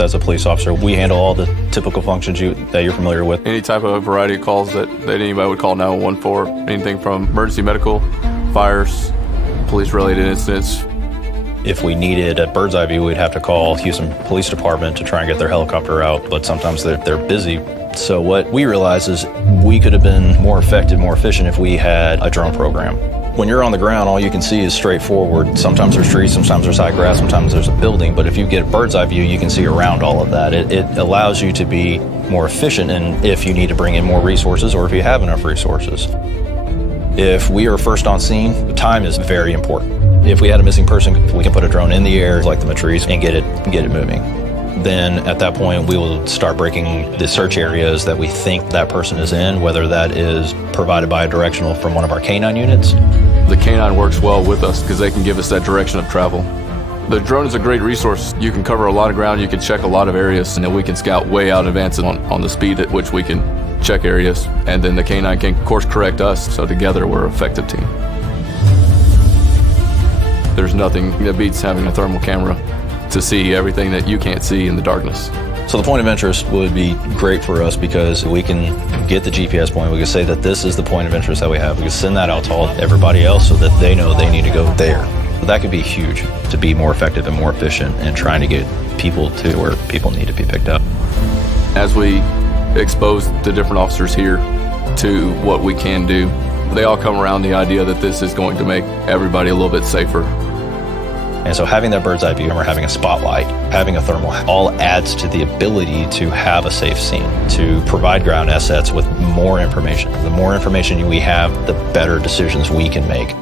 As a police officer, we handle all the typical functions that you're familiar with. Any type of variety of calls that anybody would call 911 for, anything from emergency medical, fires, police-related incidents. If we needed a bird's eye view, we'd have to call Houston Police Department to try and get their helicopter out, but sometimes they're busy. So what we realized is we could have been more effective, more efficient if we had a drone program. When you're on the ground, all you can see is straightforward. Sometimes there's trees, sometimes there's high grass, sometimes there's a building, but if you get a bird's eye view, you can see around all of that. It allows you to be more efficient in if you need to bring in more resources or if you have enough resources. If we are first on scene, time is very important. If we had a missing person, we can put a drone in the air, like the M300 and get it moving. Then at that point, we will start breaking the search areas that we think that person is in, whether that is provided by a directional from one of our K9 units. The K9 works well with us because they can give us that direction of travel. The drone is a great resource. You can cover a lot of ground, you can check a lot of areas, and then we can scout way out in advance on the speed at which we can check areas. And then the K9 can course correct us, so together we're an effective team. There's nothing that beats having a thermal camera to see everything that you can't see in the darkness. So the point of interest would be great for us because we can get the GPS point. We can say that this is the point of interest that we have. We can send that out to everybody else so that they know they need to go there. That could be huge to be more effective and more efficient and trying to get people to where people need to be picked up. As we expose the different officers here to what we can do, they all come around the idea that this is going to make everybody a little bit safer. And so having that bird's eye view, or having a spotlight, having a thermal, all adds to the ability to have a safe scene, to provide ground assets with more information. The more information we have, the better decisions we can make.